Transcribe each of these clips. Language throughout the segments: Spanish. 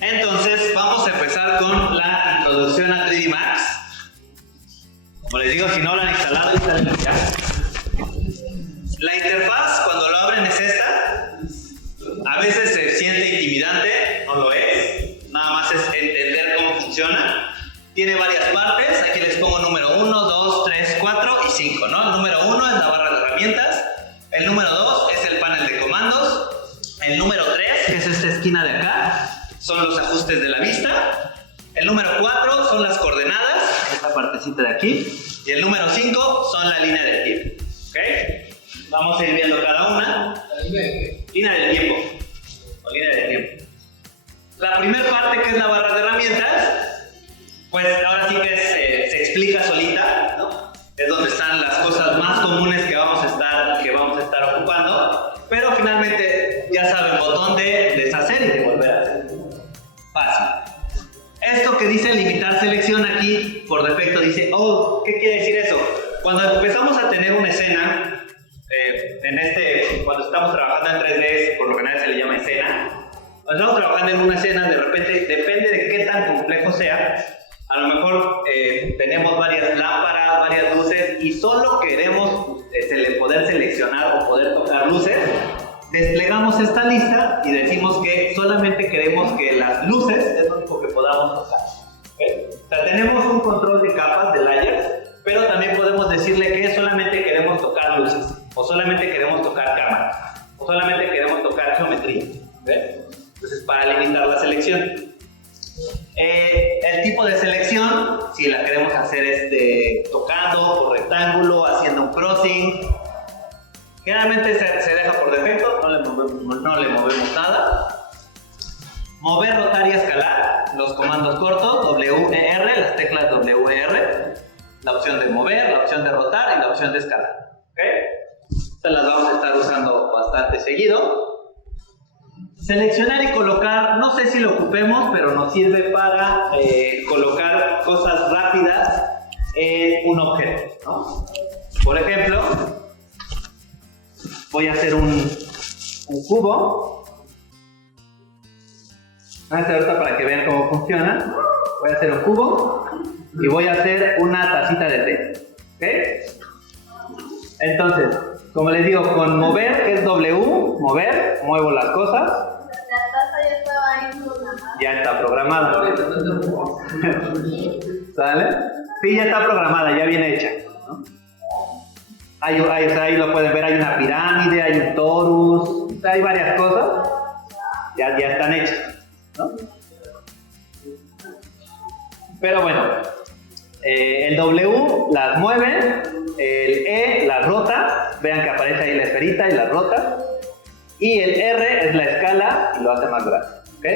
Entonces vamos a empezar con la introducción a 3D Max. Como les digo, si no lo han instalado, instálenlo ya. La interfaz, cuando lo abren, es esta. A veces se siente intimidante, no lo es. Nada más es entender cómo funciona. Tiene varias partes. Aquí les pongo número 1, 2, 3, 4 y 5, ¿no? El número 1 es la barra de herramientas. El número 2 es el panel de comandos. El número 3, que es esta esquina de acá, son los ajustes de la vista. El número 4 son las coordenadas, esta partecita de aquí. Y el número 5 son la línea del tiempo. ¿Ok? Vamos a ir viendo cada una. ¿La línea de qué? Línea del tiempo. O línea del tiempo. La primera parte, que es la barra de herramientas, pues ahora sí que se explica solita, ¿no? Es donde están las cosas más comunes que vamos a estar ocupando. Pero finalmente ya saben, botón de deshacer y de volver a hacer. Fácil. Esto que dice limitar selección aquí, por defecto dice, oh, ¿qué quiere decir eso? Cuando empezamos a tener una escena, cuando estamos trabajando en 3D, por lo general se le llama escena. Cuando estamos trabajando en una escena, de repente, depende de qué tan complejo sea, a lo mejor tenemos varias lámparas, varias luces, y solo queremos poder seleccionar o poder tocar luces. Desplegamos esta lista y decimos que solamente queremos que las luces es lo único que podamos tocar. ¿Okay? O sea, tenemos un control de capas, de layers, pero también podemos decirle que solamente queremos tocar luces, o solamente queremos tocar cámaras, o solamente queremos tocar geometría. ¿Okay? Entonces, para limitar la selección. El tipo de selección, si la queremos hacer tocando por rectángulo, haciendo un crossing. Generalmente se deja por defecto, no le movemos nada. Mover, rotar y escalar, los comandos cortos, WER, las teclas WER, la opción de mover, la opción de rotar y la opción de escalar. ¿Okay? Estas las vamos a estar usando bastante seguido. Seleccionar y colocar, no sé si lo ocupemos, pero nos sirve para colocar cosas rápidas en un objeto, ¿no? Por ejemplo, voy a hacer un cubo. Ahorita para que vean cómo funciona. Voy a hacer un cubo y voy a hacer una tacita de té. ¿Ok? Entonces, como les digo, con mover, que es W, mover, muevo las cosas. La taza ya estaba ahí programada. Ya está programada. ¿Sale? Sí, ya está programada, ya viene hecha, ¿no? Ahí lo pueden ver, hay una pirámide, hay un torus, hay varias cosas, ya están hechas, ¿no? Pero bueno, el W las mueve, el E las rota, vean que aparece ahí la esferita y la rota, y el R es la escala y lo hace más grande, ¿ok?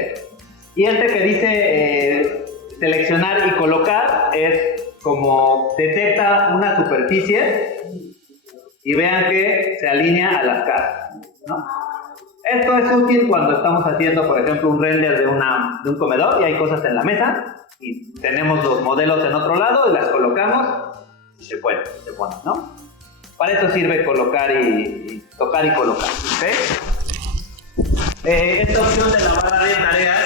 Y que dice seleccionar y colocar es como detecta una superficie y vean que se alinea a las caras, ¿no? Esto es útil cuando estamos haciendo, por ejemplo, un render de un comedor y hay cosas en la mesa y tenemos los modelos en otro lado y las colocamos y se ponen, ¿no? Para eso sirve colocar y tocar y colocar, ¿ok? Esta opción de la barra de tareas,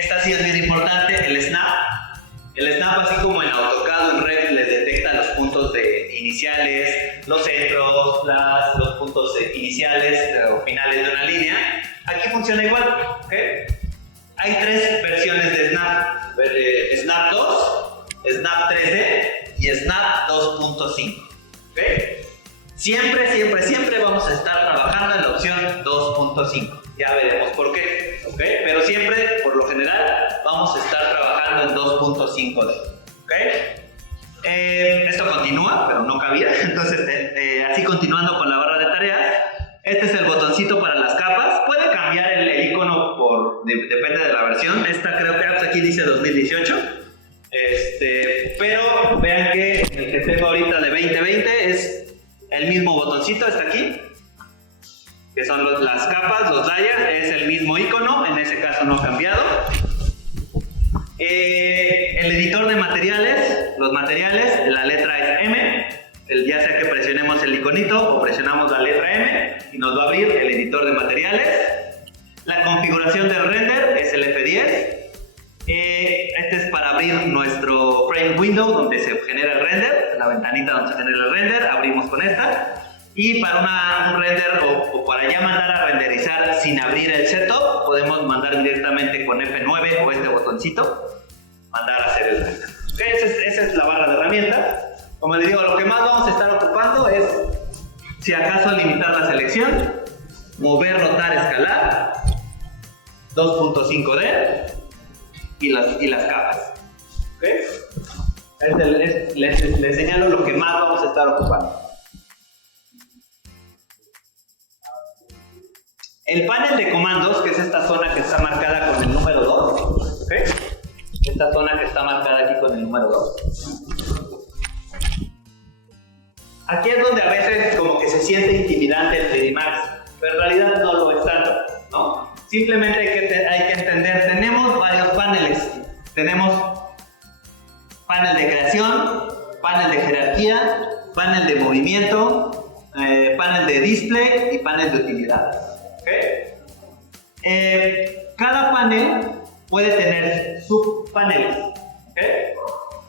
esta sí es bien importante, el snap. El snap, así como en AutoCAD o en Revit, les detecta los puntos iniciales, los centros, los puntos iniciales o finales de una línea. Aquí funciona igual, ¿ok? Hay tres versiones de Snap. Snap 2, Snap 3D y Snap 2.5, ¿ok? Siempre vamos a estar trabajando en la opción 2.5. Ya veremos por qué, ¿ok? Pero siempre, por lo general, vamos a estar trabajando en 2.5D, ¿ok? Esto continúa, pero no cabía. Entonces, así continuando con la barra de tareas, este es el botoncito para las capas. Puede cambiar el icono depende de la versión. Esta creo que aquí dice 2018. Pero vean que el que tengo ahorita de 2020 es el mismo botoncito, está aquí. Que son las capas, los layers, es el mismo icono, en ese caso no ha cambiado. El editor de materiales, los materiales, la letra es M, ya sea que presionemos el iconito o presionamos la letra M y nos va a abrir el editor de materiales. La configuración del render es el F10. Este es para abrir nuestro frame window donde se genera el render, la ventanita donde se genera el render, abrimos con esta. Y para un render o para ya mandar a renderizar sin abrir el setup, podemos mandar directamente con F9 o este botoncito, mandar a hacer el render. Okay, esa es la barra de herramientas. Como les digo, lo que más vamos a estar ocupando es, si acaso, limitar la selección, mover, rotar, escalar, 2.5D y las capas. ¿Okay? Les señalo lo que más vamos a estar ocupando. El panel de comandos, que es esta zona que está marcada con el número 2, ¿okay? Esta zona que está marcada aquí con el número 2. Aquí es donde a veces como que se siente intimidante el 3D Max, pero en realidad no lo es tanto, ¿no? Simplemente hay que entender, tenemos varios paneles. Tenemos panel de creación, panel de jerarquía, panel de movimiento, panel de display y panel de utilidades. ¿Okay? Cada panel puede tener subpaneles. ¿Okay?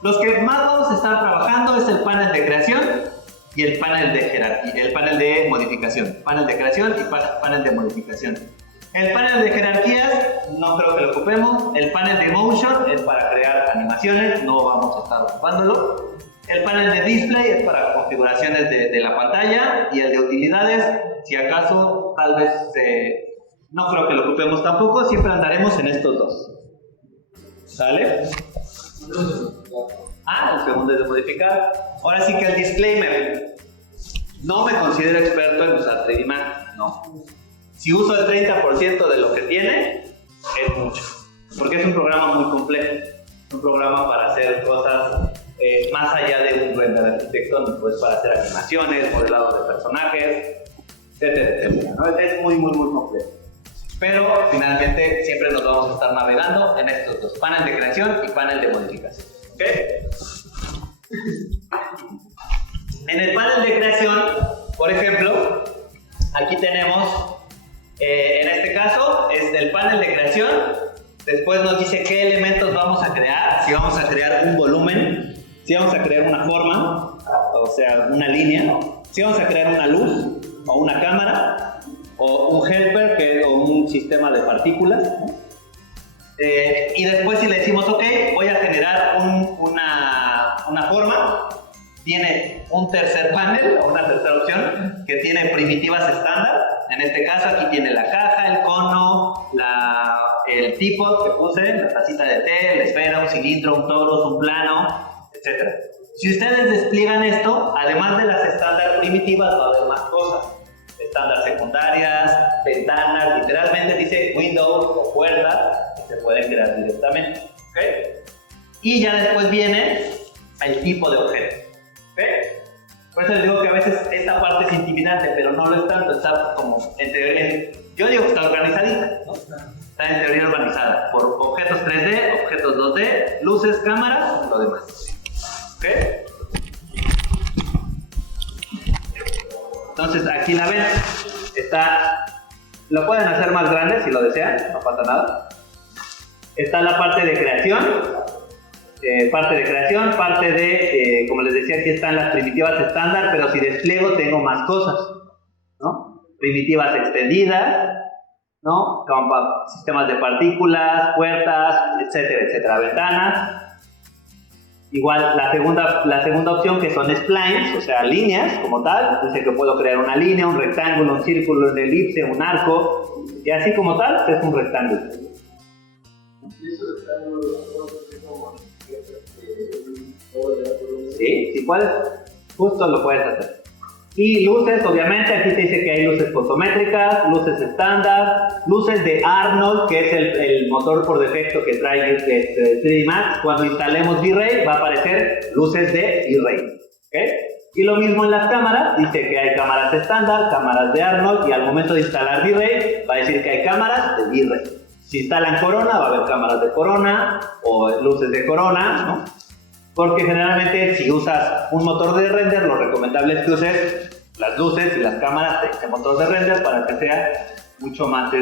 Los que más vamos a estar trabajando es el panel de creación y el panel de jerarquía, el panel de modificación. Panel de creación y panel de modificación. El panel de jerarquías no creo que lo ocupemos. El panel de motion es para crear animaciones, no vamos a estar ocupándolo. El panel de display es para configuraciones de la pantalla, y el de utilidades, si acaso, tal vez no creo que lo ocupemos tampoco, siempre andaremos en estos dos. ¿Sale? El segundo es de modificar. Ahora sí que el disclaimer. No me considero experto en usar 3D Max, no. Si uso el 30% de lo que tiene, es mucho. Porque es un programa muy complejo. Es un programa para hacer cosas más allá de un render arquitectónico, pues para hacer animaciones, modelados de personajes, etcétera, etcétera, ¿no? Es muy complejo. Pero finalmente siempre nos vamos a estar navegando en estos dos, panel de creación y panel de modificación. ¿Okay? En el panel de creación, por ejemplo, aquí tenemos, en este caso, es el panel de creación. Después nos dice qué elementos vamos a crear, si vamos a crear un volumen, si vamos a crear una forma, o sea, una línea, si vamos a crear una luz, o una cámara, o un helper, o un sistema de partículas, ¿no? Y después, si le decimos, ok, voy a generar una forma, tiene un tercer panel, o una tercera opción, que tiene primitivas estándar. En este caso, aquí tiene la caja, el cono, el tipo que puse, la tacita de té, la esfera, un cilindro, un torus, un plano, etc. Si ustedes despliegan esto, además de las estándar primitivas, va a haber más cosas. Estándar secundarias, ventanas, literalmente dice windows o puertas que se pueden crear directamente. ¿Okay? Y ya después viene el tipo de objeto. ¿Okay? Por eso les digo que a veces esta parte es intimidante, pero no lo es tanto, está como yo digo que está organizadita, ¿no? Está en teoría organizada por objetos 3D, objetos 2D, luces, cámaras y lo demás. ¿Ok? Entonces aquí la ven, lo pueden hacer más grande si lo desean, no pasa nada. Está la parte de creación. Parte de, como les decía, aquí están las primitivas estándar, pero si despliego tengo más cosas, ¿no? Primitivas extendidas, ¿no? Sistemas de partículas, puertas, etcétera, etcétera, ventanas. Igual la segunda opción, que son splines, o sea, líneas como tal, dice que puedo crear una línea, un rectángulo, un círculo, una elipse, un arco, y así como tal, es un rectángulo. Sí, si puedes, justo lo puedes hacer. Y luces, obviamente, aquí te dice que hay luces fotométricas, luces estándar, luces de Arnold, que es el motor por defecto que trae 3D Max. Cuando instalemos V-Ray va a aparecer luces de V-Ray. ¿Okay? Y lo mismo en las cámaras, dice que hay cámaras estándar, cámaras de Arnold, y al momento de instalar V-Ray va a decir que hay cámaras de V-Ray. Si instalan Corona, va a haber cámaras de Corona o luces de Corona, ¿no? Porque generalmente si usas un motor de render, lo recomendable es que uses las luces y las cámaras de este motor de render para que sea mucho más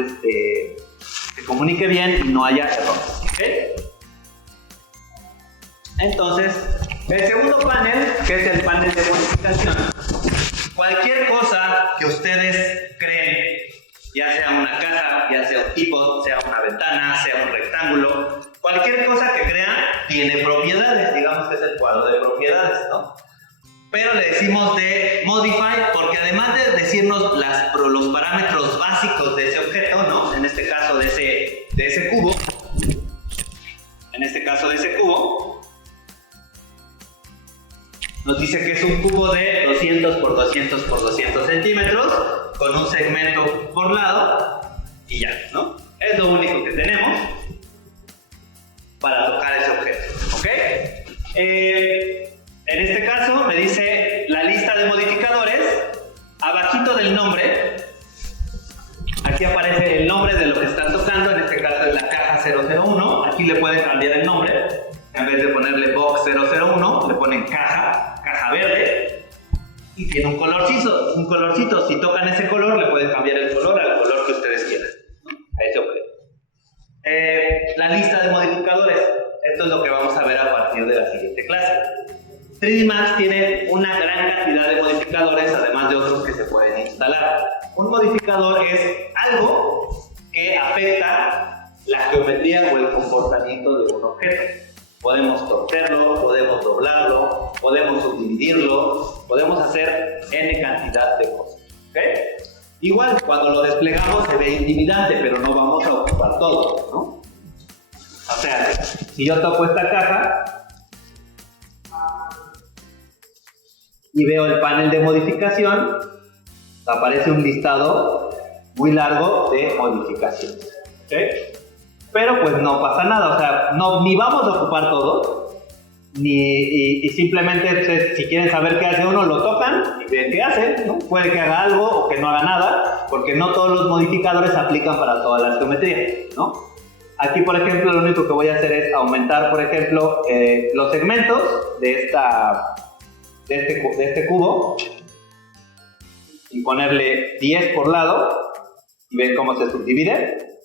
se comunique bien y no haya errores. ¿Okay? Entonces, el segundo panel, que es el panel de modificación, cualquier cosa que ustedes creen, ya sea una casa, ya sea un tipo, sea una ventana, sea un rectángulo, cualquier cosa que crean tiene propiedades, digamos que es el cuadro de propiedades, ¿no? Pero le decimos de modify porque además de decirnos los parámetros básicos de ese objeto, ¿no? En este caso de ese cubo, nos dice que es un cubo de 200 por 200 por 200 centímetros con un segmento por lado y ya, ¿no? Es lo único que tenemos para tocar ese objeto, ¿ok? En este caso me dice la lista de modificadores, abajito del nombre, aquí aparece el nombre de lo que están tocando, en este caso es la caja 001, aquí le pueden cambiar el nombre, en vez de ponerle box 001, le ponen caja verde, y tiene un colorcito, si tocan ese color le pueden cambiar el color al color que ustedes quieran, ¿no? A ese objeto. La lista de modificadores, esto es lo que vamos a ver a partir de la siguiente clase. 3D Max tiene una gran cantidad de modificadores, además de otros que se pueden instalar. Un modificador es algo que afecta la geometría o el comportamiento de un objeto. Podemos torcerlo, podemos doblarlo, podemos subdividirlo, podemos hacer n cantidad de cosas. ¿Okay? Igual, cuando lo desplegamos se ve intimidante, pero no vamos a ocupar todo, ¿no? O sea, si yo toco esta caja y veo el panel de modificación, aparece un listado muy largo de modificaciones. ¿Okay? Pero pues no pasa nada, o sea, ni vamos a ocupar todo, y simplemente si quieren saber qué hace uno, lo tocan y ven qué hace, ¿no? Puede que haga algo o que no haga nada, porque no todos los modificadores aplican para todas las geometrías, ¿no? Aquí, por ejemplo, lo único que voy a hacer es aumentar, por ejemplo, los segmentos de este cubo y ponerle 10 por lado y ven cómo se subdivide.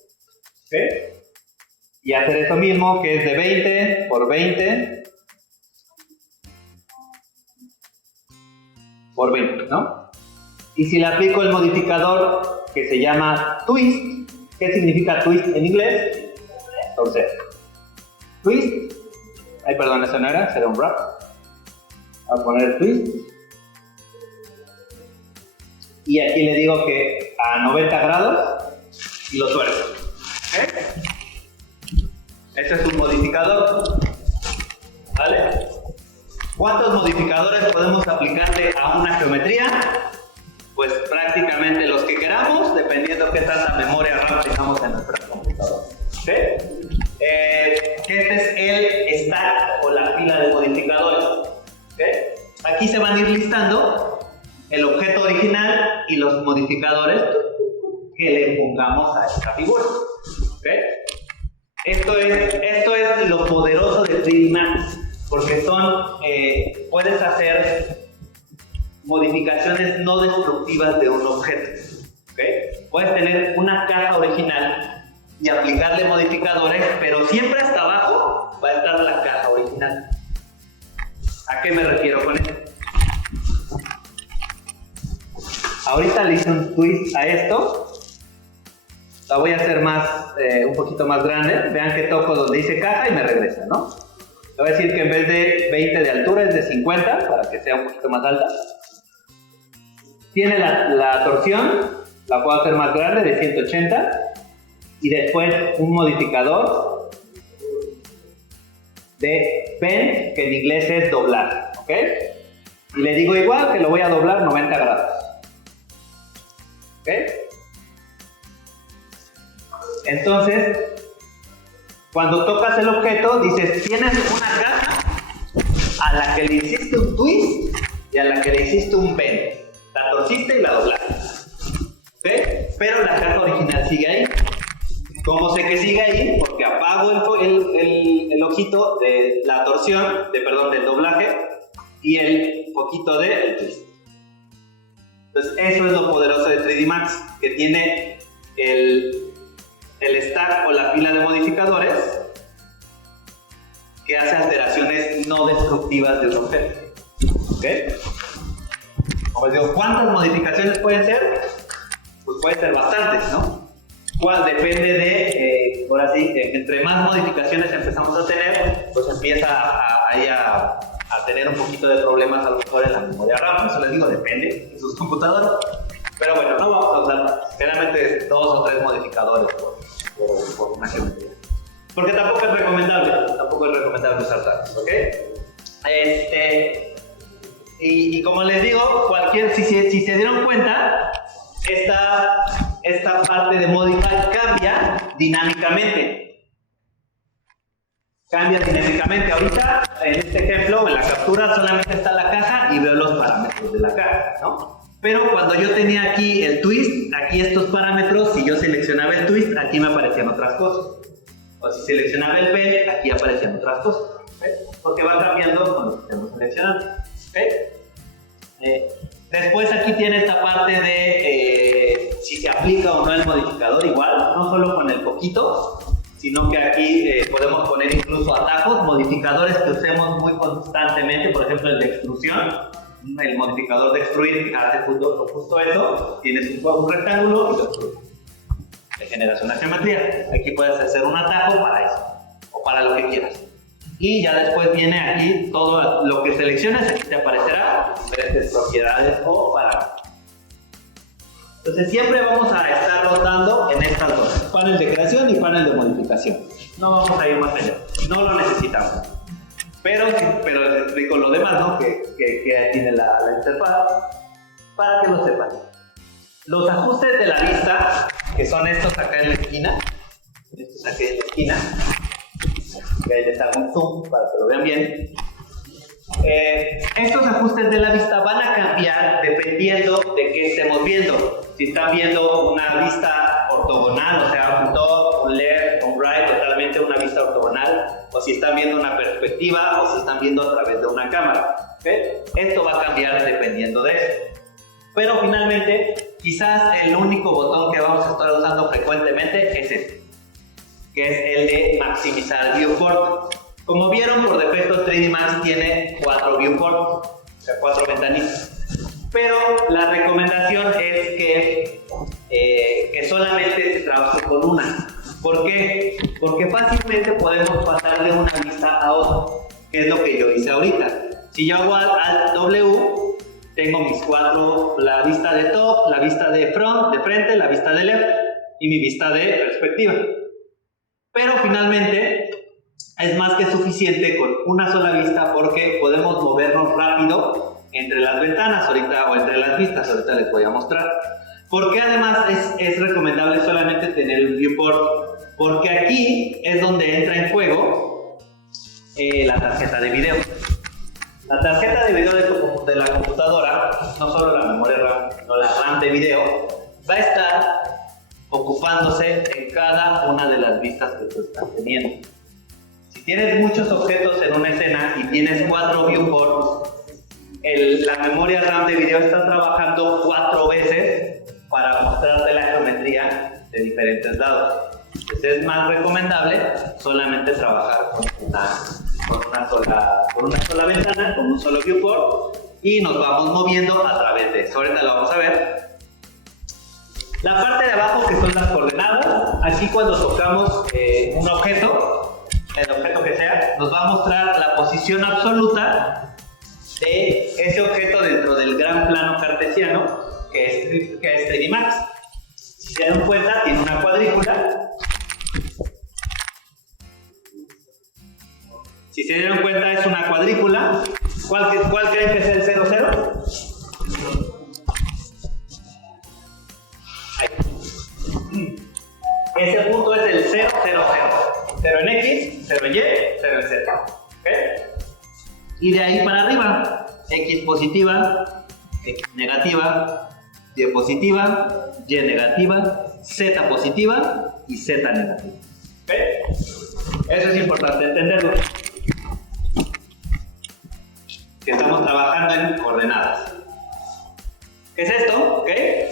¿Okay? Y hacer eso mismo, que es de 20 por 20 por 20, ¿no? Y si le aplico el modificador que se llama twist, ¿qué significa twist en inglés? Torcer. Twist, ay perdón, eso no era, será un wrap. Voy a poner twist. Y aquí le digo que a 90 grados y lo tuerzo. ¿Okay? Este es un modificador, ¿vale? ¿Cuántos modificadores podemos aplicarle a una geometría? Pues prácticamente los que queramos, dependiendo qué tanta memoria RAM tengamos en nuestra computadora. ¿Sí? Este es el stack o la fila de modificadores. ¿Sí? Aquí se van a ir listando el objeto original y los modificadores que le pongamos a esta figura. ¿Sí? Esto es lo poderoso de 3D Max, porque puedes hacer modificaciones no destructivas de un objeto. ¿Okay? Puedes tener una caja original y aplicarle modificadores, pero siempre hasta abajo va a estar la caja original. ¿A qué me refiero con esto? Ahorita le hice un twist a esto. La voy a hacer un poquito más grande. Vean que toco donde dice caja y me regresa, ¿no? Le voy a decir que en vez de 20 de altura es de 50 para que sea un poquito más alta. Tiene la torsión, la puedo hacer más grande, de 180. Y después un modificador de bend, que en inglés es doblar, ¿ok? Y le digo igual que lo voy a doblar 90 grados. ¿Ok? Entonces, cuando tocas el objeto, dices, tienes una caja a la que le hiciste un twist y a la que le hiciste un bend. La torciste y la doblaste. ¿Ok? Pero la caja original sigue ahí. ¿Cómo sé que sigue ahí? Porque apago el ojito de la torsión, del doblaje, y el foquito del twist. Entonces, eso es lo poderoso de 3D Max, que tiene el stack ejecutivas de un objeto. ¿Ok? Como les digo, ¿cuántas modificaciones pueden ser? Pues pueden ser bastantes, ¿no? ¿Cuál? Depende de, ahora sí, entre más modificaciones empezamos a tener, pues empieza a tener un poquito de problemas a lo mejor en la memoria RAM. Por eso les digo, depende de sus computadoras. Pero bueno, no vamos a usar generalmente 2 o 3 modificadores por una geometría. Porque tampoco es recomendable usar tantos, ¿ok? Y como les digo, si se dieron cuenta, esta parte de Modify cambia dinámicamente. Ahorita, en este ejemplo, en la captura solamente está la caja y veo los parámetros de la caja, ¿no? Pero cuando yo tenía aquí el twist, aquí estos parámetros, si yo seleccionaba el twist, aquí me aparecían otras cosas. O si seleccionaba el pen, aquí aparecían otras cosas. ¿Okay? Porque va cambiando cuando estemos seleccionando. ¿Okay? Después aquí tiene esta parte de si se aplica o no el modificador igual, no solo con el poquito, sino que aquí podemos poner incluso atajos, modificadores que usemos muy constantemente, por ejemplo el de extrusión, el modificador de extruir que hace justo eso, tienes un rectángulo y lo extruye. Le generas una geometría, aquí puedes hacer un atajo para eso, o para lo que quieras. Y ya después viene aquí todo lo que selecciones, aquí te aparecerá diferentes propiedades o parámetros. Entonces siempre vamos a estar rotando en estas dos, panel de creación y panel de modificación. No vamos a ir más allá, no lo necesitamos. Pero les explico lo demás, ¿no? que tiene la interfaz, para que lo sepan. Los ajustes de la vista, que son estos acá en la esquina, que les hago un zoom para que lo vean bien. Estos ajustes de la vista van a cambiar dependiendo de qué estemos viendo. Si están viendo una vista ortogonal, o sea, un top, un left, un right, totalmente una vista ortogonal, o si están viendo una perspectiva, o si están viendo a través de una cámara. ¿Okay? Esto va a cambiar dependiendo de eso. Pero finalmente, quizás el único botón que vamos a estar usando frecuentemente es este, que es el de maximizar viewport. Como vieron, por defecto 3D Max tiene 4 viewports, o sea 4 ventanitas. Pero la recomendación es que solamente se trabaje con una. ¿Por qué? Porque fácilmente podemos pasar de una vista a otra, que es lo que yo hice ahorita. Si yo hago Alt W, tengo mis 4, la vista de top, la vista de frente, la vista de left y mi vista de perspectiva. Pero finalmente es más que suficiente con una sola vista porque podemos movernos rápido entre las ventanas ahorita o entre las vistas, ahorita les voy a mostrar. Porque además es recomendable solamente tener un viewport, porque aquí es donde entra en juego la tarjeta de video. La tarjeta de video de la computadora, no solo la memoria RAM, sino la RAM de video, va a estar ocupándose en cada una de las vistas que tú estás teniendo. Si tienes muchos objetos en una escena y tienes 4 viewports, la memoria RAM de video está trabajando 4 veces para mostrarte la geometría de diferentes lados. Entonces es más recomendable solamente trabajar con una sola ventana, con un solo viewport, y nos vamos moviendo a través de eso. Ahorita lo vamos a ver. La parte de abajo, que son las coordenadas, aquí cuando tocamos un objeto, el objeto que sea, nos va a mostrar la posición absoluta de ese objeto dentro del gran plano cartesiano que es 3D Max. Si se dan cuenta, tiene una cuadrícula. Si se dieron cuenta, es una cuadrícula. ¿Cuál creen que es el 0, 0? Ese punto es el 0, 0, 0. 0 en X, 0 en Y, 0 en Z. ¿Okay? Y de ahí para arriba, X positiva, X negativa, Y positiva, Y negativa, Z positiva y Z negativa. ¿Okay? Eso es importante entenderlo. Que estamos trabajando en coordenadas. ¿Qué es esto? ¿Okay?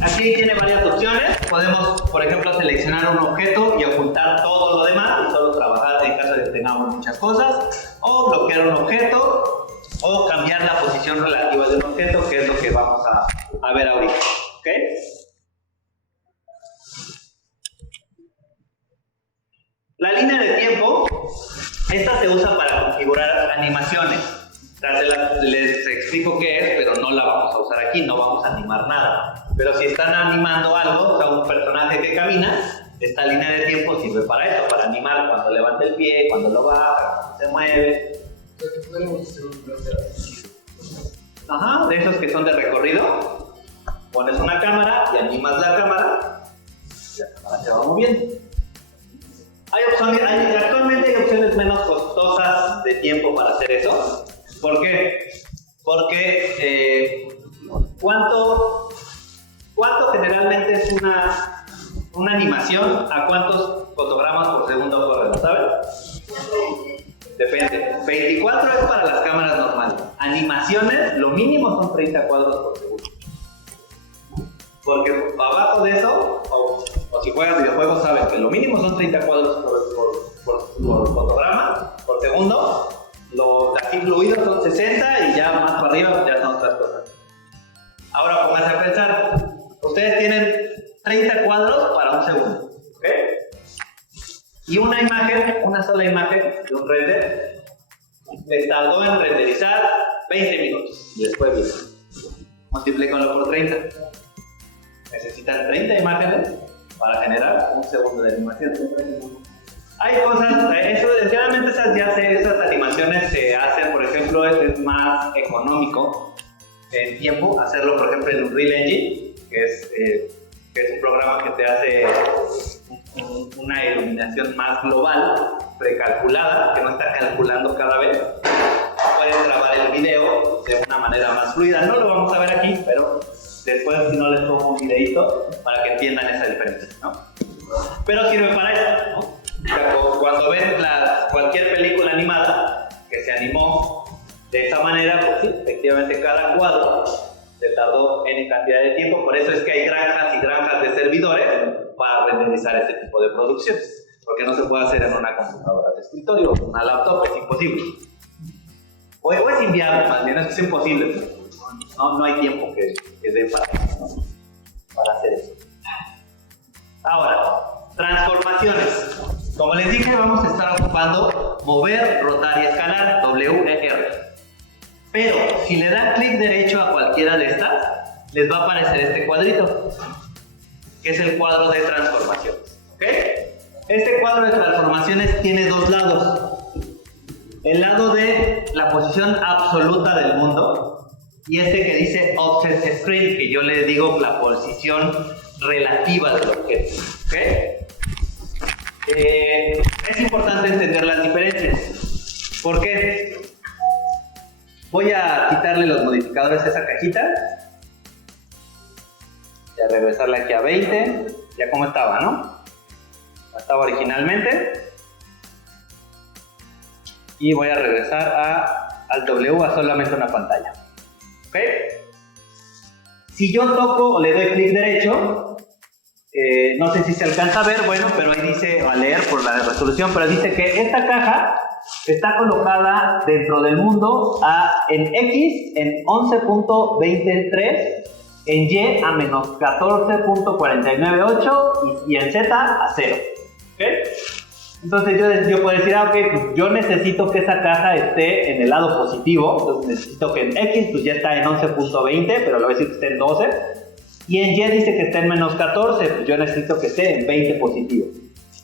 Aquí tiene varias opciones. Podemos, por ejemplo, seleccionar un objeto y ocultar todo lo demás y solo trabajar en caso de que tengamos muchas cosas, o bloquear un objeto, o cambiar la posición relativa de un objeto, que es lo que vamos a ver ahorita. ¿Ok? La línea de tiempo, esta se usa para configurar animaciones. Les explico qué es, pero no la vamos a usar aquí, no vamos a animar nada. Pero si están animando algo, o sea, un personaje que camina, esta línea de tiempo sirve para eso, para animar cuando levanta el pie, cuando lo baja, cuando se mueve. Ajá, de esos que son de recorrido. Pones una cámara y animas la cámara y la cámara se va moviendo. Actualmente hay opciones menos costosas de tiempo para hacer eso. ¿Por qué? Porque ¿cuánto generalmente es una animación? ¿A cuántos fotogramas por segundo corre? ¿Sabes? Depende. 24 es para las cámaras normales. Animaciones, lo mínimo son 30 cuadros por segundo. Porque abajo de eso, o si juegan videojuegos, saben que lo mínimo son 30 cuadros por fotograma, por segundo. Los aquí fluidos son 60 y ya más para arriba ya son otras cosas. Ahora pónganse a pensar, ustedes tienen 30 cuadros para un segundo, ¿ok? Y una imagen, una sola imagen de un render, les tardó en renderizar 20 minutos y después viene. Multiplícanlo por 30. Necesitan 30 imágenes para generar un segundo de animación. Hay cosas, generalmente esas animaciones se hacen, por ejemplo, es más económico en tiempo hacerlo, por ejemplo, en Unreal Engine, que es un programa que te hace una iluminación más global, precalculada, que no está calculando cada vez. Pueden grabar el video de una manera más fluida. No lo vamos a ver aquí, pero después si no les pongo un videito para que entiendan esa diferencia, ¿no? Pero sirve para eso, ¿no? Cuando ven cualquier película animada que se animó de esa manera, pues sí, efectivamente cada cuadro se tardó N cantidad de tiempo. Por eso es que hay granjas y granjas de servidores para renderizar ese tipo de producciones, porque no se puede hacer en una computadora de escritorio o una laptop, es imposible. O es inviable, más bien, es imposible. No hay tiempo que dé para hacer eso. Ahora, transformaciones. Como les dije, vamos a estar ocupando mover, rotar y escalar, WER. Pero si le dan clic derecho a cualquiera de estas, les va a aparecer este cuadrito, que es el cuadro de transformaciones. ¿Ok? Este cuadro de transformaciones tiene dos lados. El lado de la posición absoluta del mundo y este que dice Offset Screen, que yo le digo la posición relativa del objeto. ¿Ok? Es importante entender las diferencias. ¿Por qué? Voy a quitarle los modificadores a esa cajita y a regresarla aquí a 20, ya como estaba, ¿no? Estaba originalmente. Y voy a regresar al W a solamente una pantalla. ¿Ok? Si yo toco o le doy clic derecho, no sé si se alcanza a ver, bueno, pero ahí dice, a leer por la resolución, pero dice que esta caja está colocada dentro del mundo en X en 11.23, en Y a menos 14.498 y en Z a 0. ¿Ok? Entonces yo puedo decir, ok, pues yo necesito que esa caja esté en el lado positivo, entonces necesito que en X pues ya está en 11.20, pero le voy a decir que esté en 12. Y en Y dice que está en menos 14, pues yo necesito que esté en 20 positivo.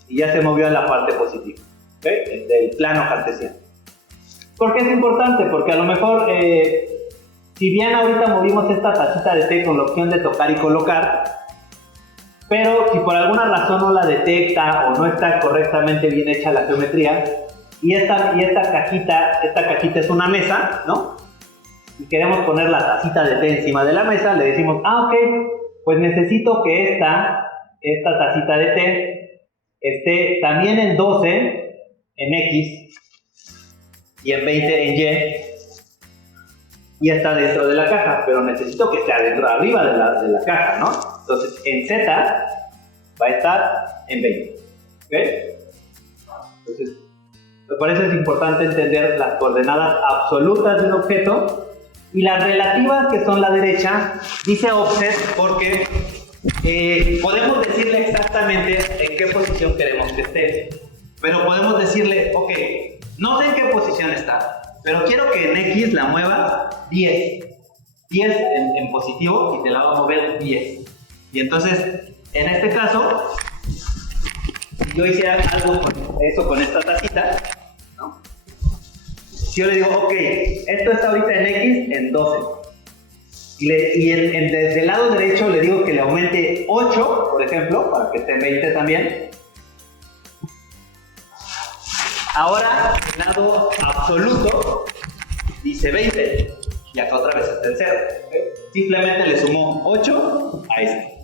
Y ya se movió a la parte positiva, ¿okay? Del plano cartesiano. ¿Por qué es importante? Porque a lo mejor, si bien ahorita movimos esta tacita de té con la opción de tocar y colocar, pero si por alguna razón no la detecta o no está correctamente bien hecha la geometría, y esta cajita es una mesa, ¿no? Y queremos poner la tacita de té encima de la mesa, le decimos, ok, pues necesito que esta tacita de té esté también en 12 en X y en 20 en Y está dentro de la caja, pero necesito que esté arriba de la caja, ¿no? Entonces en Z va a estar en 20, ¿ok? Entonces Por eso es importante entender las coordenadas absolutas de un objeto y las relativas, que son la derecha, dice offset porque podemos decirle exactamente en qué posición queremos que esté. Pero podemos decirle, ok, no sé en qué posición está, pero quiero que en X la mueva 10. 10 en positivo y te la va a mover 10. Y entonces, en este caso, si yo hiciera algo con eso, con esta tacita, ¿no? Si yo le digo, ok, esto está ahorita en X en 12. Desde el lado derecho le digo que le aumente 8, por ejemplo, para que esté en 20 también. Ahora, el lado absoluto dice 20. Y acá otra vez está en 0. ¿Okay? Simplemente le sumo 8 a este.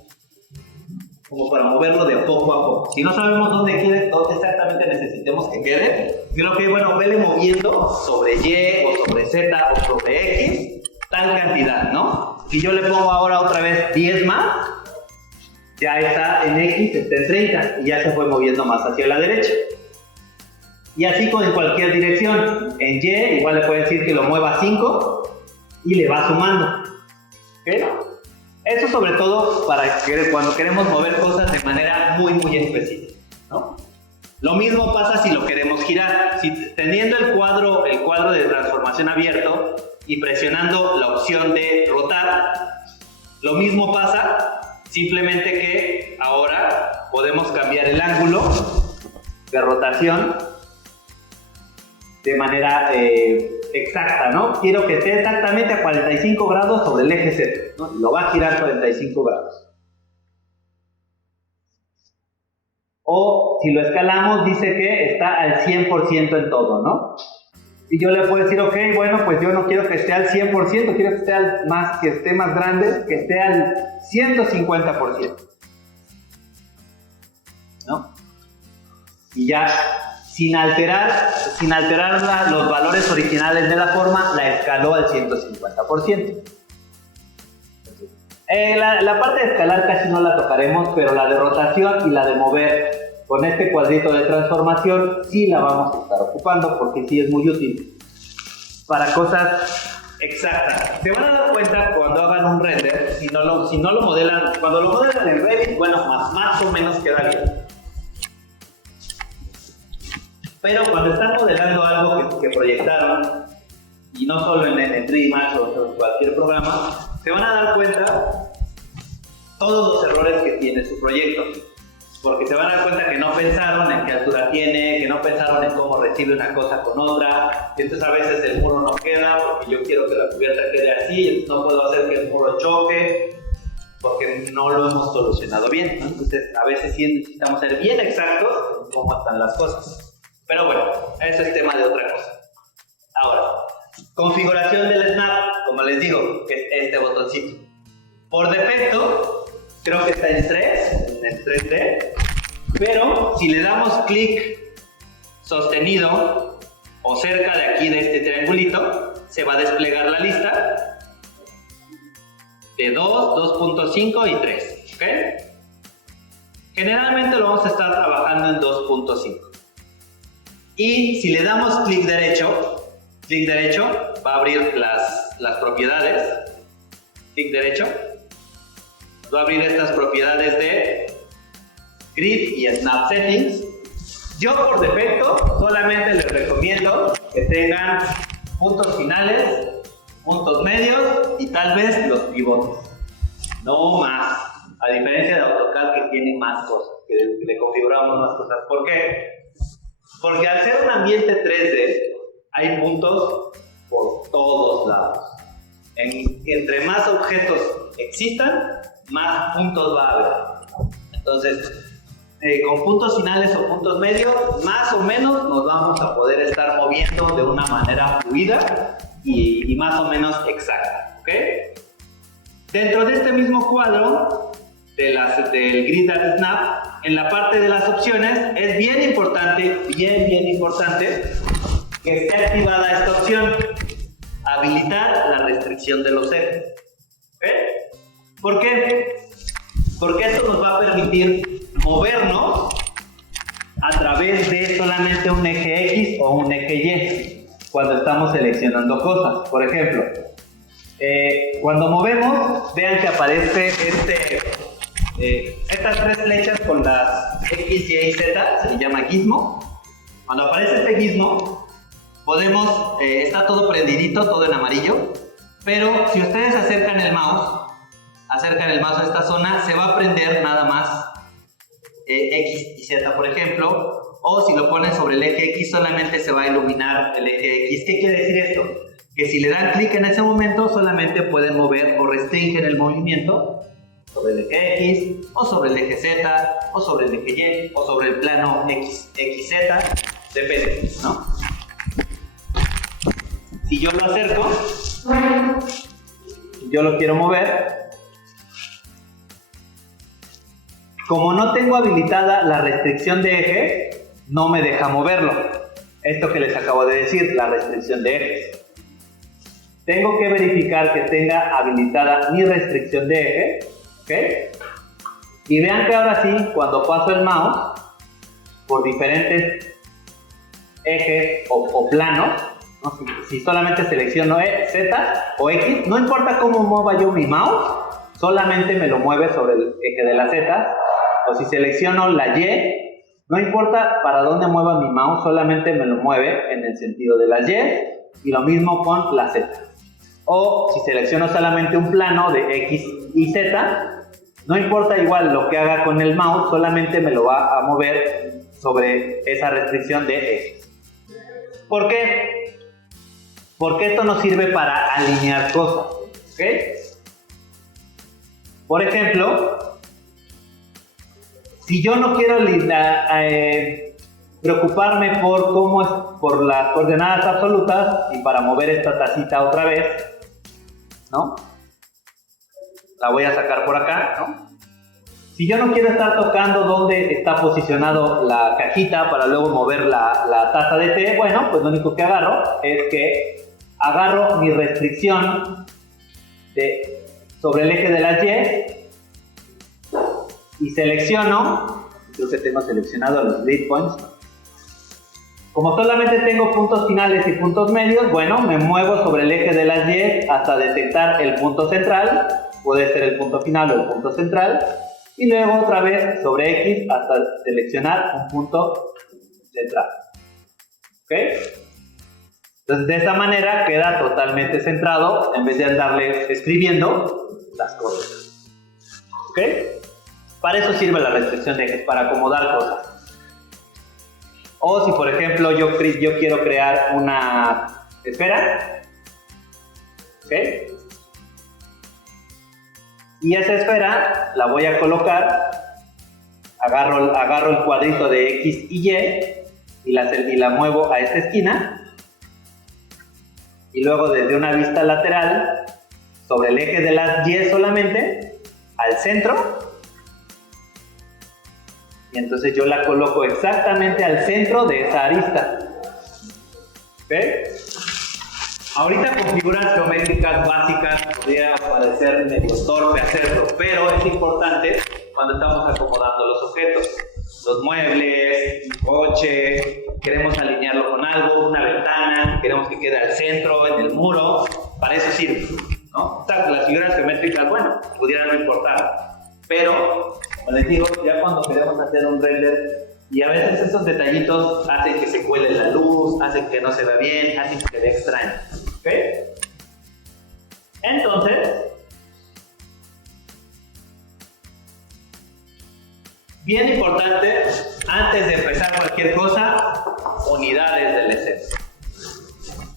Como para moverlo de poco a poco. Si no sabemos dónde exactamente necesitemos que quede, creo que, bueno, vele moviendo sobre Y o sobre Z o sobre X tal cantidad, ¿no? Si yo le pongo ahora otra vez 10 más, ya está en X, está en 30 y ya se fue moviendo más hacia la derecha. Y así en cualquier dirección. En Y igual le puede decir que lo mueva 5 y le va sumando. ¿Okay? Eso sobre todo para cuando queremos mover cosas de manera muy específica, ¿no? Lo mismo pasa si lo queremos girar. Si teniendo el cuadro de transformación abierto y presionando la opción de rotar, lo mismo pasa, simplemente que ahora podemos cambiar el ángulo de rotación de manera exacta, ¿no? Quiero que esté exactamente a 45 grados sobre el eje Z, ¿no? Lo va a girar 45 grados. O si lo escalamos, dice que está al 100% en todo, ¿no? Y yo le puedo decir, ok, bueno, pues yo no quiero que esté al 100%, quiero que esté más grande, que esté al 150%. ¿No? Y ya, sin alterar los valores originales de la forma, la escaló al 150%. La parte de escalar casi no la tocaremos, pero la de rotación y la de mover con este cuadrito de transformación sí la vamos a estar ocupando porque sí es muy útil para cosas exactas. Se van a dar cuenta cuando hagan un render, si no lo modelan, cuando lo modelan en Revit, bueno, más o menos queda bien. Pero cuando están modelando algo que proyectaron, y no solo en 3D Max o en cualquier programa, se van a dar cuenta todos los errores que tiene su proyecto. Porque se van a dar cuenta que no pensaron en qué altura tiene, que no pensaron en cómo recibe una cosa con otra. Entonces a veces el muro no queda porque yo quiero que la cubierta quede así, entonces no puedo hacer que el muro choque porque no lo hemos solucionado bien, ¿no? Entonces a veces sí necesitamos ser bien exactos en cómo están las cosas. Pero bueno, eso es tema de otra cosa. Ahora, configuración del snap, como les digo, que es este botoncito. Por defecto, creo que está en 3, en el 3D, pero si le damos clic sostenido o cerca de aquí de este triangulito, se va a desplegar la lista de 2, 2.5 y 3. ¿Okay? Generalmente lo vamos a estar trabajando en 2.5. Y si le damos clic derecho, va a abrir las propiedades. Clic derecho. Va a abrir estas propiedades de Grid y Snap Settings. Yo por defecto solamente les recomiendo que tengan puntos finales, puntos medios y tal vez los pivotes. No más. A diferencia de AutoCAD que tiene más cosas, que le configuramos más cosas. ¿Por qué? Porque al ser un ambiente 3D hay puntos por todos lados. Entre más objetos existan, más puntos va a haber. Entonces, con puntos finales o puntos medios, más o menos nos vamos a poder estar moviendo de una manera fluida y más o menos exacta. ¿Okay? Dentro de este mismo cuadro del Grid and Snap, en la parte de las opciones, es bien importante que esté activada esta opción, habilitar la restricción de los ejes. ¿Okay? ¿Por qué? Porque esto nos va a permitir movernos a través de solamente un eje X o un eje Y cuando estamos seleccionando cosas. Por ejemplo, cuando movemos, vean que aparece estas tres flechas con las X, Y y Z, se le llama gizmo. Cuando aparece este gizmo, podemos, está todo prendidito, todo en amarillo, pero si ustedes acercan el mouse a esta zona, se va a prender nada más X y Z, por ejemplo, o si lo ponen sobre el eje X, solamente se va a iluminar el eje X. ¿Qué quiere decir esto? Que si le dan clic en ese momento, solamente pueden mover o restringen el movimiento sobre el eje X, o sobre el eje Z, o sobre el eje Y, o sobre el plano XZ, depende, ¿no? Si yo lo acerco, yo lo quiero mover, como no tengo habilitada la restricción de eje, no me deja moverlo. Esto que les acabo de decir, la restricción de ejes. Tengo que verificar que tenga habilitada mi restricción de eje, ¿ok? Y vean que ahora sí, cuando paso el mouse por diferentes ejes o planos, ¿no? Si solamente selecciono Z o X, no importa cómo mueva yo mi mouse, solamente me lo mueve sobre el eje de la Z. O si selecciono la Y, no importa para dónde mueva mi mouse, solamente me lo mueve en el sentido de las Y, y lo mismo con la Z. O si selecciono solamente un plano de X y Z, no importa igual lo que haga con el mouse, solamente me lo va a mover sobre esa restricción de ejes. ¿Por qué? Porque esto nos sirve para alinear cosas, ¿ok? Por ejemplo, si yo no quiero preocuparme por las coordenadas absolutas y para mover esta tacita otra vez, ¿no? La voy a sacar por acá, ¿no? Si yo no quiero estar tocando dónde está posicionado la cajita para luego mover la taza de té, bueno, pues lo único que agarro es que agarro mi restricción sobre el eje de las Y selecciono, creo que tengo seleccionado los grid points. Como solamente tengo puntos finales y puntos medios, bueno, me muevo sobre el eje de las Y hasta detectar el punto central, puede ser el punto final o el punto central, y luego otra vez sobre X hasta seleccionar un punto central. ¿Ok? Entonces de esta manera queda totalmente centrado en vez de andarle escribiendo las cosas. ¿Ok? Para eso sirve la restricción de ejes, para acomodar cosas. O si por ejemplo yo quiero crear una esfera, ¿ok? Y esa esfera la voy a colocar, agarro el cuadrito de X y Y la muevo a esta esquina, y luego desde una vista lateral sobre el eje de las Y solamente al centro, y entonces yo la coloco exactamente al centro de esa arista. ¿Ok? Ahorita configurar geométricas básicas podría parecer medio torpe hacerlo, pero es importante cuando estamos acomodando los objetos. Los muebles, un coche, queremos alinearlo con algo, una ventana, queremos que quede al centro, en el muro, para eso sirve, ¿no? Las figuras geométricas, bueno, pudieran no importar, pero, como les digo, ya cuando queremos hacer un render, y a veces esos detallitos hacen que se cuele la luz, hacen que no se vea bien, hacen que se vea extraño, ¿ok? Entonces, bien importante, antes de empezar cualquier cosa, unidades del escenario.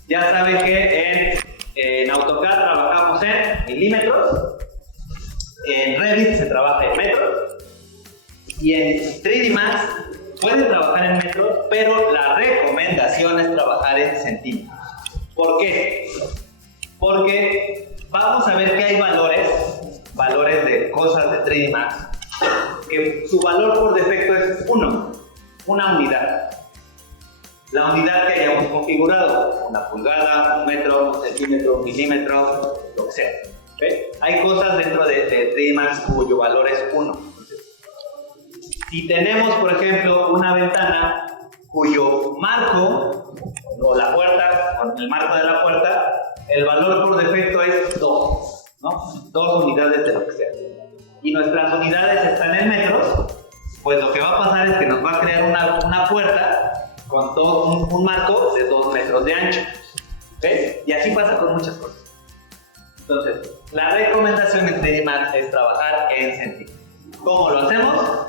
Ya saben que en AutoCAD trabajamos en milímetros, en Revit se trabaja en metros, y en 3D Max pueden trabajar en metros, pero la recomendación es trabajar en centímetros. ¿Por qué? Porque vamos a ver que hay valores de cosas de 3D Max, que su valor por defecto es 1, una unidad. La unidad que hayamos configurado, una pulgada, un metro, un centímetro, un milímetro, lo que sea. ¿Okay? Hay cosas dentro de 3D Max cuyo valor es 1. Si tenemos, por ejemplo, una ventana cuyo marco, o la puerta, o el marco de la puerta, el valor por defecto es 2, ¿no? 2 unidades de lo que sea. Y nuestras unidades están en metros, pues lo que va a pasar es que nos va a crear una puerta con un marco de 2 metros de ancho. ¿Okay? Y así pasa con muchas cosas. Entonces, la recomendación en 3D Max es trabajar en centímetros. ¿Cómo lo hacemos?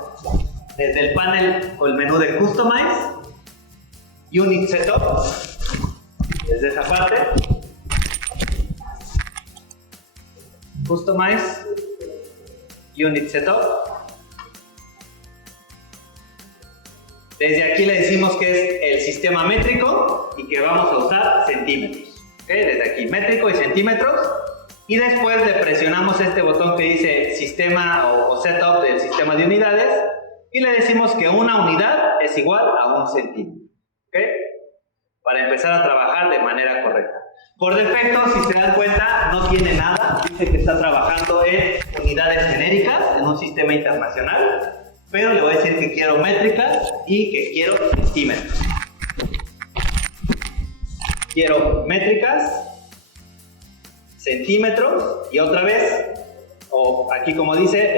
Desde el panel o el menú de Customize, Unit Setup, desde esa parte, Customize, Unit Setup. Desde aquí le decimos que es el sistema métrico y que vamos a usar centímetros. ¿Okay? Desde aquí, métrico y centímetros. Y después le presionamos este botón que dice sistema o setup del sistema de unidades y le decimos que una unidad es igual a 1 centímetro. ¿Okay? Para empezar a trabajar de manera correcta. Por defecto, si se dan cuenta, no tiene nada. Dice que está trabajando en unidades genéricas en un sistema internacional. Pero le voy a decir que quiero métricas y que quiero centímetros. Quiero métricas, centímetros y otra vez, o aquí como dice,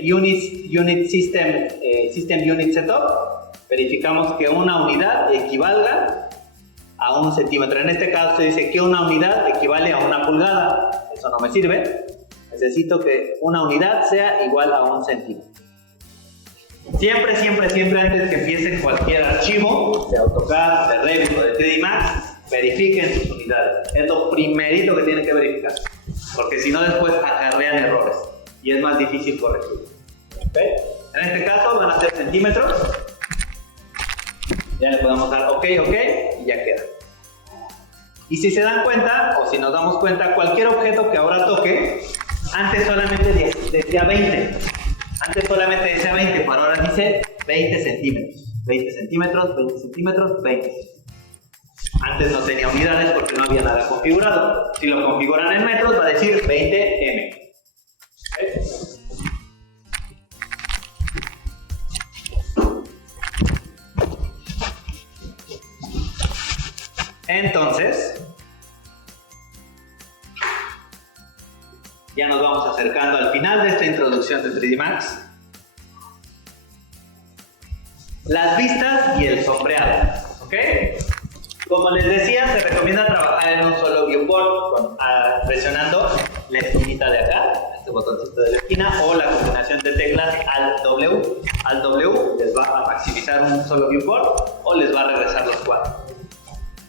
el unit system unit setup, verificamos que una unidad equivalga a 1 centímetro. En este caso dice que una unidad equivale a 1 pulgada. Eso no me sirve. Necesito que una unidad sea igual a 1 centímetro. Siempre, siempre, siempre antes que empiecen cualquier archivo de AutoCAD, de Revit o de 3D Max, verifiquen sus unidades. Es lo primerito que tienen que verificar. Porque si no después acarrean errores y es más difícil corregir. ¿Okay? En este caso van a ser centímetros. Ya le podemos dar OK, OK y ya queda. Y si se dan cuenta, o si nos damos cuenta, cualquier objeto que ahora toque, antes solamente decía 20. Antes solamente decía 20, pero ahora dice 20 centímetros. 20 centímetros, 20 centímetros, 20 centímetros. Antes no tenía unidades porque no había nada configurado. Si lo configuran en metros, va a decir 20 m. ¿Okay? Entonces, ya nos vamos acercando al final de esta introducción de 3D Max. Las vistas y el sombreado. ¿Ok? Como les decía, se recomienda trabajar en un solo viewport presionando la esquinita de acá, este botoncito de la esquina, o la combinación de teclas Alt-W. Alt-W les va a maximizar un solo viewport o les va a regresar los 4.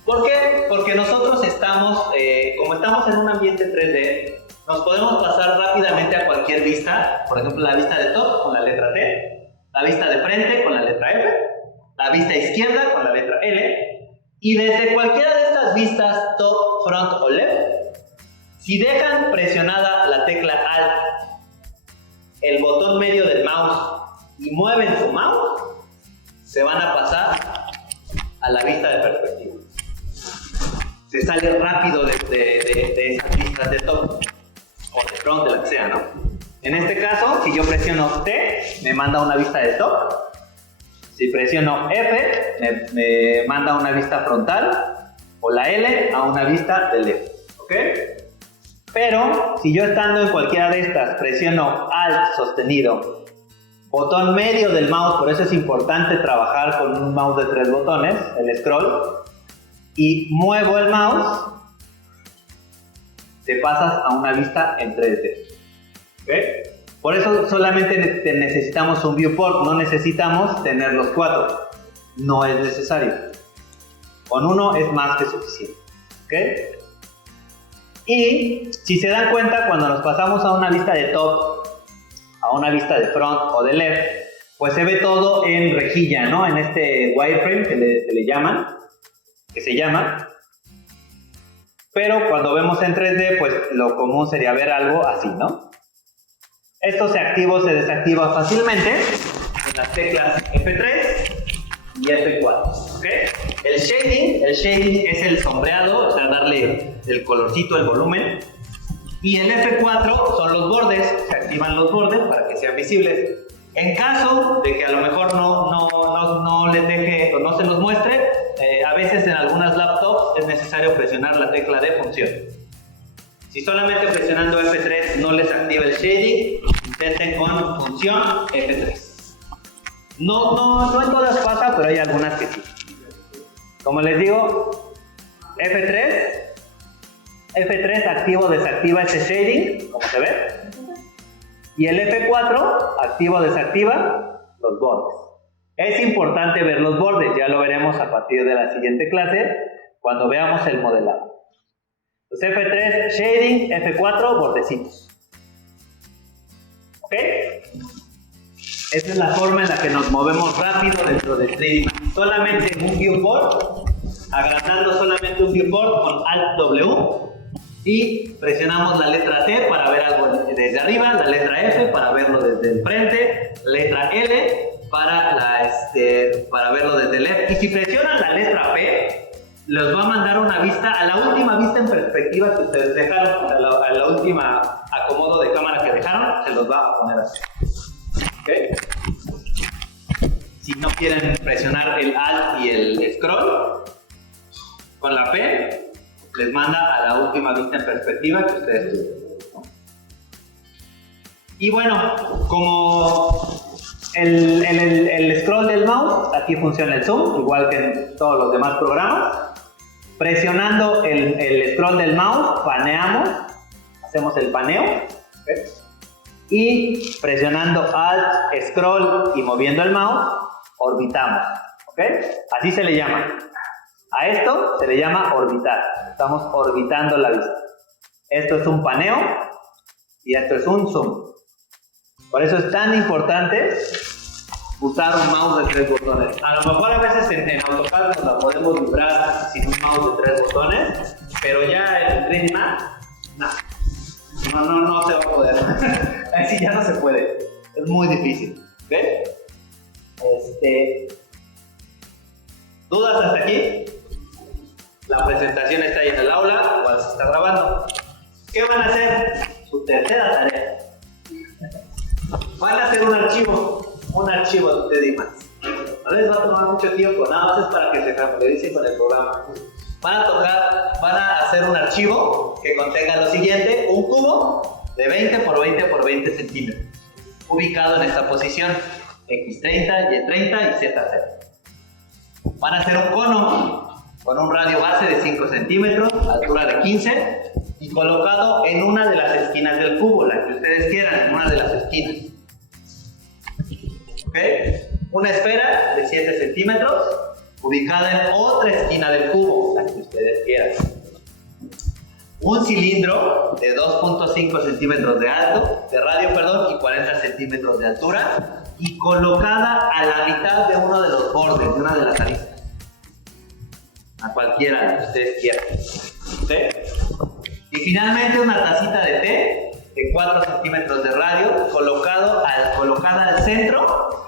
¿Por qué? Porque nosotros estamos, como estamos en un ambiente 3D, nos podemos pasar rápidamente a cualquier vista. Por ejemplo, la vista de top con la letra T, la vista de frente con la letra F, la vista izquierda con la letra L. Y desde cualquiera de estas vistas, top, front o left, si dejan presionada la tecla Alt, el botón medio del mouse y mueven su mouse, se van a pasar a la vista de perspectiva. Se sale rápido de esas vistas de top o de front, de la que sea, ¿no? En este caso, si yo presiono T, me manda una vista de top. Si presiono F, me manda una vista frontal, o la L a una vista de left. ¿Ok? Pero, si yo estando en cualquiera de estas, presiono Alt sostenido, botón medio del mouse, por eso es importante trabajar con un mouse de 3 botones, el scroll, y muevo el mouse, te pasas a una vista en 3D. ¿Ok? Por eso solamente necesitamos un viewport, no necesitamos tener los 4. No es necesario. Con uno es más que suficiente. ¿Okay? Y si se dan cuenta, cuando nos pasamos a una vista de top, a una vista de front o de left, pues se ve todo en rejilla, ¿no? En este wireframe que se llama. Pero cuando vemos en 3D, pues lo común sería ver algo así, ¿no? Esto se activa o se desactiva fácilmente con las teclas F3 y F4. ¿Okay? El shading es el sombreado, o sea, darle el colorcito, el volumen. Y el F4 son los bordes, se activan los bordes para que sean visibles. En caso de que a lo mejor no les deje o no se los muestre, a veces en algunas laptops es necesario presionar la tecla de función. Si solamente presionando F3 no les activa el shading, intenten con función F3. No en todas pasa, pero hay algunas que sí. Como les digo, F3 activa o desactiva ese shading, como se ve. Y el F4 activa o desactiva los bordes. Es importante ver los bordes, ya lo veremos a partir de la siguiente clase, cuando veamos el modelado. Entonces F3 shading, F4 bordecitos. ¿Ok? Esta es la forma en la que nos movemos rápido dentro de 3D Max. Solamente en un viewport, agrandando solamente un viewport con Alt W y presionamos la letra T para ver algo desde arriba, la letra F para verlo desde el frente, la letra L para verlo desde el left. Y si presionan la letra P, los va a mandar una vista, a la última vista en perspectiva que ustedes dejaron, a la última acomodo de cámara que dejaron, se los va a poner así. ¿Okay? Si no quieren presionar el Alt y el Scroll, con la P les manda a la última vista en perspectiva que ustedes tuvieron. Y bueno, como el scroll del mouse, aquí funciona el zoom, igual que en todos los demás programas. Presionando el scroll del mouse, paneamos, hacemos el paneo. ¿Okay? Y presionando Alt, Scroll y moviendo el mouse, orbitamos. ¿Okay? Así se le llama. A esto se le llama orbitar. Estamos orbitando la vista. Esto es un paneo y esto es un zoom. Por eso es tan importante usar un mouse de 3 botones. A lo mejor a veces en AutoCAD nos la podemos librar sin un mouse de 3 botones, pero ya en 3D Max, no se va a poder. Así ya no se puede. Es muy difícil. ¿Ven? ¿Dudas hasta aquí? La presentación está ahí en el aula, igual se está grabando. ¿Qué van a hacer? Su tercera tarea. Van a hacer un archivo de 3D Max. A veces va a tomar mucho tiempo, nada más es para que se familiaricen con el programa. Van a hacer un archivo que contenga lo siguiente: un cubo de 20 por 20 por 20 centímetros, ubicado en esta posición, X30, Y30 y Z0. Van a hacer un cono con un radio base de 5 centímetros, altura de 15, y colocado en una de las esquinas del cubo, la que ustedes quieran, en una de las esquinas. ¿Okay? Una esfera de 7 centímetros, ubicada en otra esquina del cubo, la que ustedes quieran. Un cilindro de 2.5 centímetros de radio, y 40 centímetros de altura, y colocada a la mitad de uno de los bordes, de una de las aristas. A cualquiera que ustedes quieran. ¿Okay? Y finalmente una tacita de té de 4 centímetros de radio, colocada al centro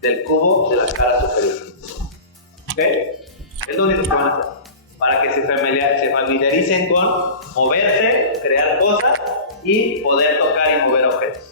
del cubo de la cara superior. ¿Okay? Es lo único que van a hacer, para que se familiaricen con moverse, crear cosas y poder tocar y mover objetos.